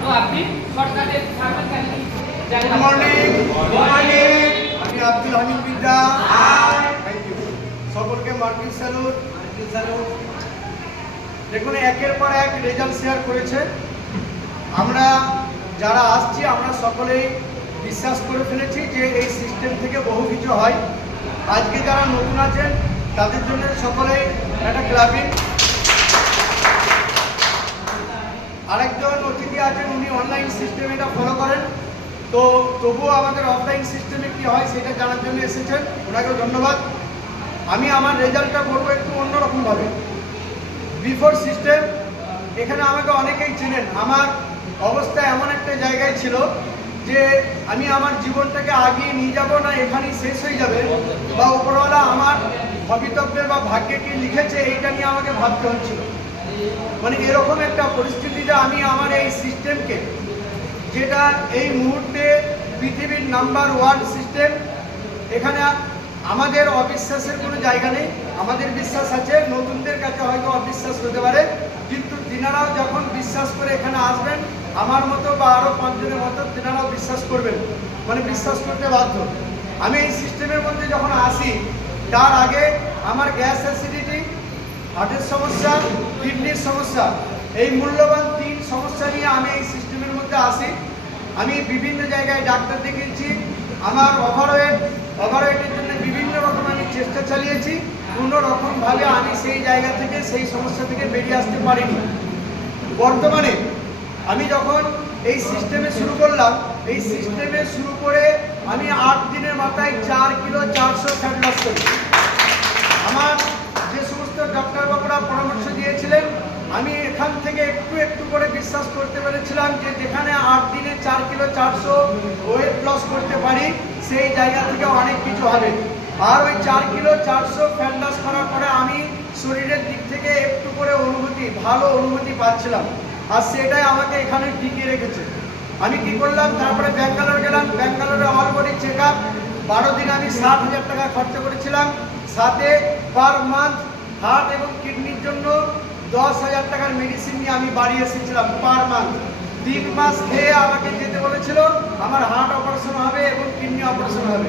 তো আপনি শর্টকাটে গুড মর্নিং গুড মর্নিং আমি আব্দুল হামিদ বিদ্যা। থ্যাংক ইউ সকলকে মার্কিন স্যালুট মার্কিন স্যালুট। দেখুন একের পর এক রেজাল্ট শেয়ার করেছে। আমরা যারা আসছি আমরা সকলেই বিশ্বাস করে ফেলেছি যে এই সিস্টেম থেকে বহু কিছু হয়। আজকে যারা নতুন আছেন তাদের জন্য সকলেই একটা ক্লাবিং আরেকজন অতিথি আছেন উনি অনলাইন সিস্টেম এটা ফলো করেন তো তবুও আমাদের অফলাইন সিস্টেমে কি হয় সেটা জানার জন্য এসেছেন। ওনাকেও ধন্যবাদ। আমি আমার রেজাল্টটা বলব একটু অন্যরকমভাবে। বিফোর সিস্টেম এখানে আমাকে অনেকেই চেনেন। আমার অবস্থা এমন একটা জায়গায় ছিল যে আমি আমার জীবনটাকে আগিয়ে নিয়ে যাব না, এখানেই শেষ হয়ে যাবে বা উপরওয়ালা আমার ভবিতব্যের বা ভাগ্যে কি লিখেছে এইটা নিয়ে আমাকে ভাবতে হচ্ছিল। মানে এরকম একটা পরিস্থিতিতে আমি আমার এই সিস্টেমকে যেটা এই মুহূর্তে পৃথিবীর নাম্বার ওয়ান সিস্টেম। এখানে আমাদের অবিশ্বাসের কোনো জায়গা নেই। আমাদের বিশ্বাস আছে, নতুনদের কাছে হয়তো অবিশ্বাস হতে পারে। কিন্তু তিনারাও যখন বিশ্বাস করে এখানে আসবেন, আমার মতো বা আরও পাঁচজনের মতো তিনারাও বিশ্বাস করবেন। মানে বিশ্বাস করতে বাধ্য। আমি এই সিস্টেমের মধ্যে যখন আসি, তার আগে আমার গ্যাস অ্যাসিডিটি, হার্টের সমস্যা, কিডনির সমস্যা, এই মূল্যবান তিন সমস্যা নিয়ে আমি এই সিস্টেমের মধ্যে আসি। আমি বিভিন্ন জায়গায় ডাক্তার দেখিয়েছি। আমার ওভারওয়েট ওভারওয়েটের জন্য বিভিন্ন রকম আমি চেষ্টা চালিয়েছি। কোনো রকমভাবে আমি সেই জায়গা থেকে, সেই সমস্যা থেকে বেরিয়ে আসতে পারিনি। বর্তমানে আমি যখন এই সিস্টেমে শুরু করলাম, এই সিস্টেমে শুরু করে আমি আট দিনের মাথায় চার কিলো চারশো ফ্যাট লস করি আমার যে সমস্ত ডাক্তারবাবুরা পরামর্শ দিয়েছিলেন আমি এখান থেকে একটু একটু করে বিশ্বাস করতে পেরেছিলাম যে যেখানে আট দিনে চার কিলো চারশো ওয়েট লস করতে পারি, সেই জায়গা থেকে অনেক কিছু হবে। আর ওই চার কিলো চারশো ফ্যাট লস করার পরে আমি শরীরের দিক থেকে একটু করে অনুভূতি, ভালো অনুভূতি পাচ্ছিলাম। আর সেটাই আমাকে এখানে টিকিয়ে রেখেছে। আমি কি করলাম, তারপরে ব্যাঙ্গালোর গেলাম। ব্যাঙ্গালোরে অল বডি চেক আপ বারো দিন আমি ষাট হাজার টাকা খরচা করেছিলাম। সাথে পার মান্থ হার্ট এবং কিডনির জন্য দশ হাজার টাকার মেডিসিন নিয়ে আমি বাড়ি এসেছিলাম, পার মান্থ তিন মাস খেয়ে আমাকে যেতে বলেছিল, আমার হার্ট অপারেশন হবে এবং কিডনি অপারেশন হবে।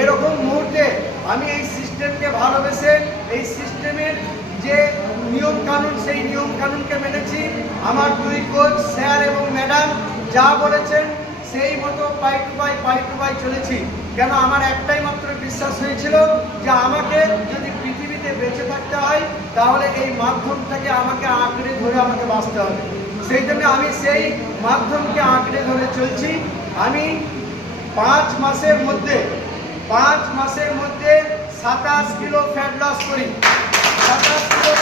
এরকম মুহূর্তে আমি এই সিস্টেমকে ভালোবেসে, এই সিস্টেমের যে নিয়ম কানুন সেই নিয়ম কানুনকে মেনেছি। আমার দুই কোচ স্যার এবং ম্যাডাম যা বলেছেন, সেই মতো পাই টু পাই পাই টু পাই চলেছি। কেন আমার একটাই মাত্র বিশ্বাস হয়েছিল যে আমাকে যদি পৃথিবীতে বেঁচে থাকতে হয়, তাহলে এই মাধ্যমটাকে আমাকে আঁকড়ে ধরে আমাকে বাঁচতে হবে। সেই জন্য আমি সেই মাধ্যমকে আঁকড়ে ধরে চলছি। আমি পাঁচ মাসের মধ্যে, পাঁচ মাসের মধ্যে সাতাশ কিলো ফ্যাট লস করি। সাতাশ কিলো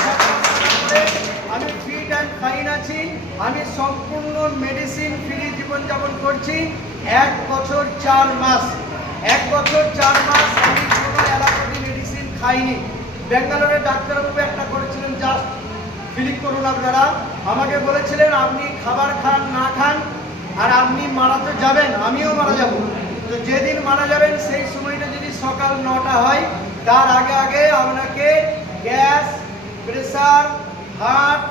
আমি ফিট অ্যান্ড ফাইন আছি। আমি সম্পূর্ণ মেডিসিন ফ্রি জীবনযাপন করছি। এক বছর চার মাস, এক বছর চার মাস আমি কোনো অ্যালোপ্যাথি মেডিসিন খাইনি। ব্যাঙ্গালোরে ডাক্তারবাবু একটা করেছিলেন জাস্ট ফিলিং করুন আপনারা। আমাকে বলেছিলেন, আপনি খাবার খান, না খান, আর আপনি মারা তো যাবেন, আমিও মারা যাব। তো যেদিন মারা যাবেন, সেই সময়টা যদি সকাল নটা হয়, তার আগে আগে আপনাকে গ্যাস প্রেশার হার্ট,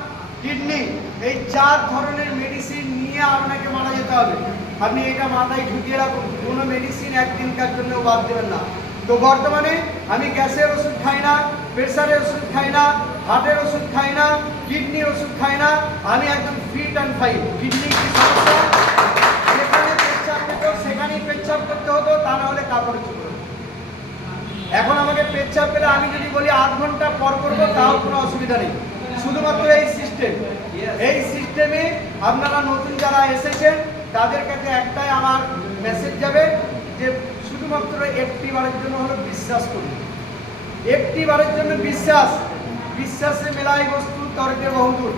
কিডনি, এই চার ধরনের মেডিসিন নিয়ে আপনাকে মারা যেতে হবে। আপনি এটা মাথায় ঢুকিয়ে রাখুন, কোনো মেডিসিন একদিনকার জন্য বাদ দেবেন না। তো বর্তমানে আমি গ্যাসের ওষুধ খাই না প্রেসারের ওষুধ খাই না, হার্টের ওষুধ খাই না, কিডনির ওষুধ খাই না, আমি একদম ফিট অ্যান্ড ফাইন কিডনি কি সমস্যা? যেখানে পেচ্ছাপ পেত সেখানেই পেচ্ছাপ করতে হতো, তা না হলে কাপড় চুপড় এখন আমাকে পেচ্ছাপ পেলে আমি যদি বলি আধ ঘণ্টা পর করব, তাও কোনো অসুবিধা নেই। শুধুমাত্র এই সিস্টেম এই সিস্টেমে আপনারা নতুন যারা এসেছেন, তাদের কাছে একটাই আমার মেসেজ যাবে যে শুধুমাত্র একটি বারের জন্য হলো বিশ্বাস করুন। একটি বারের জন্য বিশ্বাস। বিশ্বাসে মেলায় বস্তু, তর্কে বহুদূর।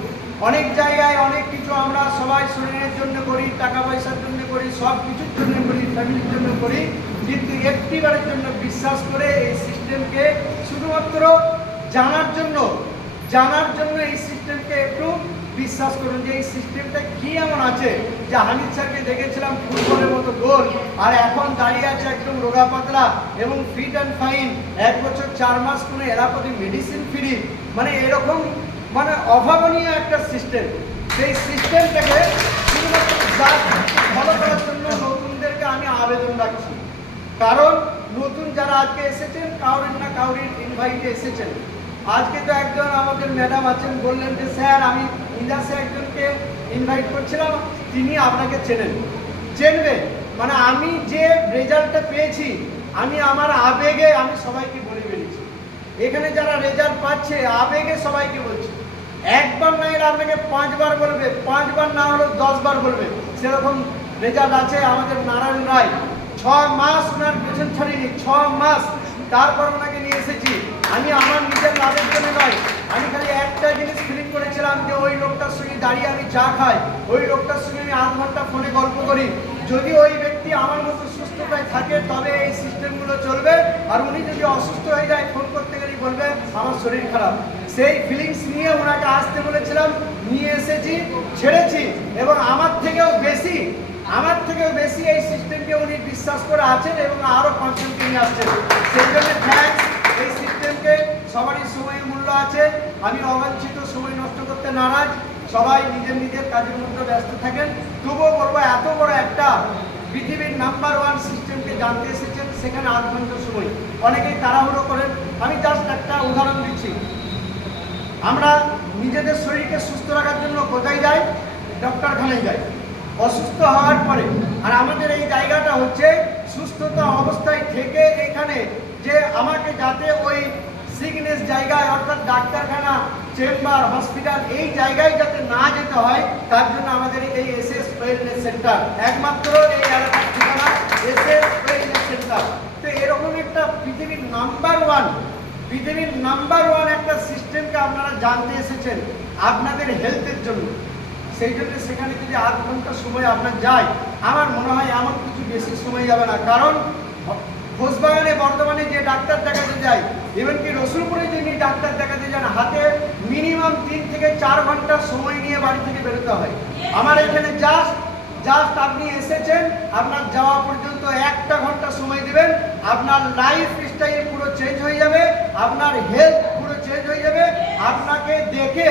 অনেক জায়গায় অনেক কিছু আমরা সবাই শরীরের জন্য করি টাকা পয়সার জন্য করি, সব কিছুর জন্য করি, ফ্যামিলির জন্য করি। কিন্তু একটি বারের জন্য বিশ্বাস করে এই সিস্টেমকে শুধুমাত্র জানার জন্য জানার জন্য এই সিস্টেমকে একটু বিশ্বাস করুন যে এই সিস্টেমটা কি এমন আছে? যে হামিদ স্যারকে দেখেছিলাম ফুটবলের মতো গোল, আর এখন দাঁড়িয়ে আছে একদম রোগা পাতলা এবং ফিট অ্যান্ড ফাইন এক বছর চার মাস কোনো এলাপতি মেডিসিন ফ্রি মানে এরকম মানে অভাবনীয় একটা সিস্টেম। সেই সিস্টেমটাকে ভালো করার জন্য নতুনদেরকে আমি আবেদন রাখছি। কারণ নতুন যারা আজকে এসেছেন, কাউরির না কাউরির ইনভাইটে এসেছেন। আজকে তো একজন আমাদের ম্যাডাম আছেন, বললেন যে, স্যার, আমি ইন্দাসে একজনকে ইনভাইট করছিলাম, তিনি আপনাকে চেনেন। চেনবে? মানে আমি যে রেজাল্টটা পেয়েছি, আমি আমার আবেগে আমি সবাইকে বলে বেরিয়েছি এখানে যারা রেজাল্ট পাচ্ছে, আবেগে সবাইকে বলছে। একবার না এলে আপনাকে পাঁচবার বলবে, পাঁচবার না হলেও দশবার বলবে। সেরকম রেজাল্ট আছে আমাদের নারায়ণ রায়। ছ মাস ওনার পেছন ছাড়িনি ছ মাস। তারপর ওনাকে নিয়ে এসেছি। আমি আমার নিজের লাভের জন্য নয়, আমি খালি একটা জিনিস ফিলিং করেছিলাম যে ওই লোকটার সঙ্গে দাঁড়িয়ে আমি চা খাই। ওই লোকটার সঙ্গে আমি আধ ঘণ্টা ফোনে গল্প করি। যদি ওই ব্যক্তি আমার মতো সুস্থতায় থাকে, তবে এই সিস্টেমগুলো চলবে। আর উনি যদি অসুস্থ হয়ে যায়, ফোন করতে গেলেই বলবে, আমার শরীর খারাপ। সেই ফিলিংস নিয়ে ওনাকে আসতে বলেছিলাম, নিয়ে এসেছি, ছেড়েছি। এবং আমার থেকেও বেশি, আমার থেকেও বেশি এই সিস্টেমকে উনি বিশ্বাস করে আছেন এবং আরও পাঁচজনকে নিয়ে আসছেন। সেই জন্য এই সিস্টেমকে সবারই সময়ের মূল্য আছে। আমি অবাঞ্ছিত নারাজ, সবাই নিজের নিজের কাজের মধ্যে ব্যস্ত থাকেন। তবুও বলব এত বড় একটা পৃথিবীর নাম্বার ওয়ান সিস্টেমকে জানতে এসেছেন সেখানে আধ ঘণ্টা সময়। অনেকেই তাড়াহুড়ো করেন। আমি জাস্ট একটা উদাহরণ দিচ্ছি। আমরা নিজেদের শরীরকে সুস্থ রাখার জন্য কোথায় যাই? ডক্টরখানায় যাই। অসুস্থ হওয়ার পরে। আর আমাদের এই জায়গাটা হচ্ছে সুস্থতা অবস্থায় থেকে এখানে যে আমাকে যাতে ওই সিকনেস জায়গায়, অর্থাৎ ডাক্তারখানা চেম্বার, হসপিটাল, এই জায়গায় যাতে না যেতে হয়, তার জন্য আমাদের এই এস এস ওয়েলনেস সেন্টার। একমাত্র এই এলাকার ঠিকানা এস এস ওয়েলনেস সেন্টার। তো এরকম একটা পৃথিবীর নাম্বার ওয়ান পৃথিবীর নাম্বার ওয়ান একটা সিস্টেমকে আপনারা জানতে এসেছেন আপনাদের হেলথের জন্য। সেই জন্য সেখানে যদি আধ ঘণ্টা সময় আপনার যায়, আমার মনে হয় এমন কিছু বেশি সময় যাবে না। কারণ ঘোষবাগানে বর্তমানে যে ডাক্তার দেখাতে যায় এমনকি রসুলপুরে যিনি ডাক্তার দেখাতে যান, হাতে মিনিমাম তিন থেকে চার ঘণ্টা সময় নিয়ে বাড়ি থেকে বেরোতে হয়। আমার এখানে জাস্ট জাস্ট আপনি এসেছেন, আপনার যাওয়া পর্যন্ত একটা ঘণ্টা সময় দিবেন, আপনার লাইফ স্টাইল পুরো চেঞ্জ হয়ে যাবে, আপনার হেলথ পুরো চেঞ্জ হয়ে যাবে, আপনাকে দেখে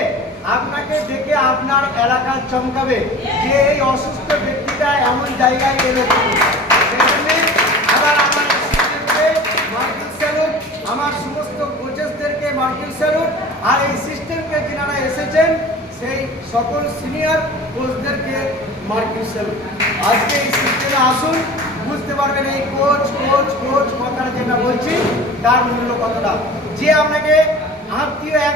আপনাকে দেখে আপনার এলাকা চমকাবে, যে এই অসুস্থ ব্যক্তিটা এমন জায়গায় এলো। আমার সমস্ত কোচেসদেরকে মার্কিন স্যালুট আর এই সিস্টেমকে যিনারা এসেছেন, সেই সকল সিনিয়র কোচদেরকে মার্কিন স্যালুট। আজকে এই সিস্টেমে আসুন, বুঝতে পারবেন এই কোচ কোচ কোচ কথাটা যেটা বলছি, তার মূল্য কতটা। যে আপনাকে আত্মীয় এক